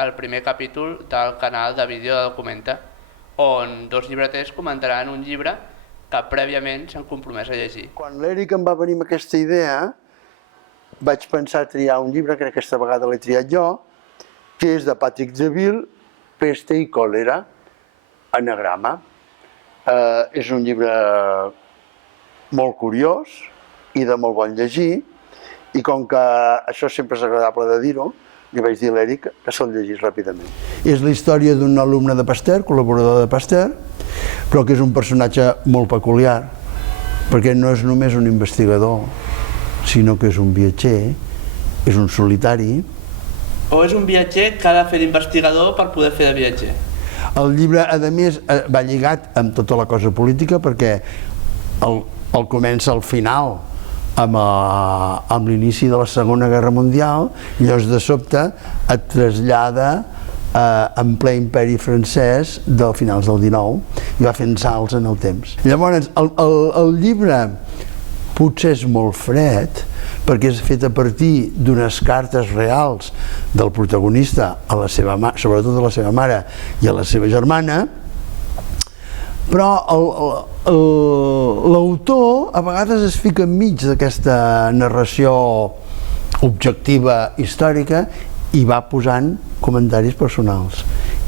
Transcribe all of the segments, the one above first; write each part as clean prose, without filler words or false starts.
el primer capítol del canal de vídeo de Documenta, on dos llibreters comentaran un llibre que prèviament s'han compromès a llegir. Quan l'Eric em va venir amb aquesta idea, vaig pensar triar un llibre, crec que aquesta vegada l'he triat jo, que és de Patrick Deville, Peste i còlera, anagrama. És un llibre molt curiós i de molt bon llegir, i com que això sempre és agradable de dir-ho, li vaig dir a l'Eric que se'l llegís ràpidament. És la història d'un alumne de Pasteur, col·laborador de Pasteur, però que és un personatge molt peculiar, perquè no és només un investigador, sinó que és un viatger, és un solitari. O és un viatger que ha de fer d'investigador per poder fer de viatger. El llibre, a més, va lligat amb tota la cosa política, perquè el comença al final, amb l'inici de la Segona Guerra Mundial, i llavors de sobte et trasllada en ple imperi francès del finals del XIX i va fent salts en el temps. Llavors, el llibre potser és molt fred perquè és fet a partir d'unes cartes reals del protagonista a la seva mare, sobretot a la seva mare i a la seva germana, però l'autor a vegades es fica enmig d'aquesta narració objectiva històrica i va posant comentaris personals.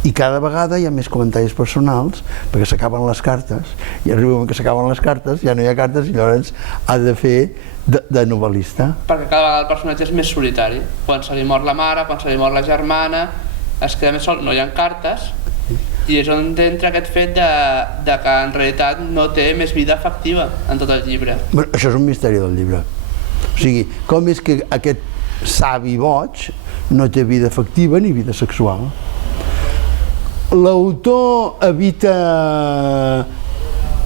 I cada vegada hi ha més comentaris personals perquè s'acaben les cartes, i arriba un moment que s'acaben les cartes, ja no hi ha cartes i llavors ha de fer de novel·lista. Perquè cada vegada el personatge és més solitari. Quan se li mor la mare, quan se li mor la germana, es queda més sol, no hi ha cartes, i és on entra aquest fet de que en realitat no té més vida afectiva en tot el llibre. Això és un misteri del llibre. O sigui, com és que aquest savi boig no té vida afectiva ni vida sexual? L'autor evita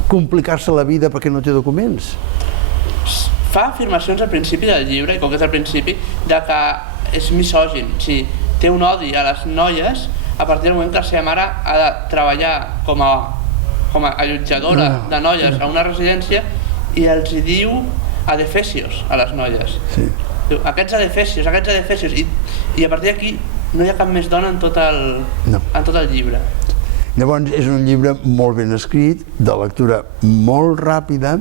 complicar-se la vida perquè no té documents? Fa afirmacions al principi del llibre, i com que és al principi, de que és misògin, o sigui, té un odi a les noies a partir del moment que la seva mare ha de treballar com a allotjadora de noies a una residència i els hi diu adefesios a les noies. Sí. Diu, aquests adefesios, i a partir d'aquí no hi ha cap més dona en tot el llibre. Llavors és un llibre molt ben escrit, de lectura molt ràpida.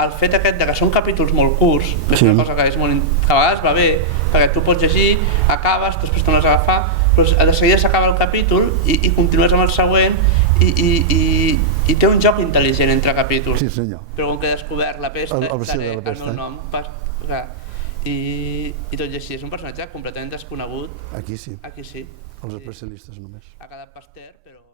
El fet aquest de que són capítols molt curts, és una cosa que és que a vegades va bé, perquè tu pots llegir, acabes, després tornes a agafar, però de seguida s'acaba el capítol i continues amb el següent i té un joc intel·ligent entre capítols. Sí, senyor. Però com que he descobert la pesta, el meu nom. I tot i així, és un personatge completament desconegut. Aquí sí. Aquí sí. Els especialistes només. Ha quedat Pasteur, però...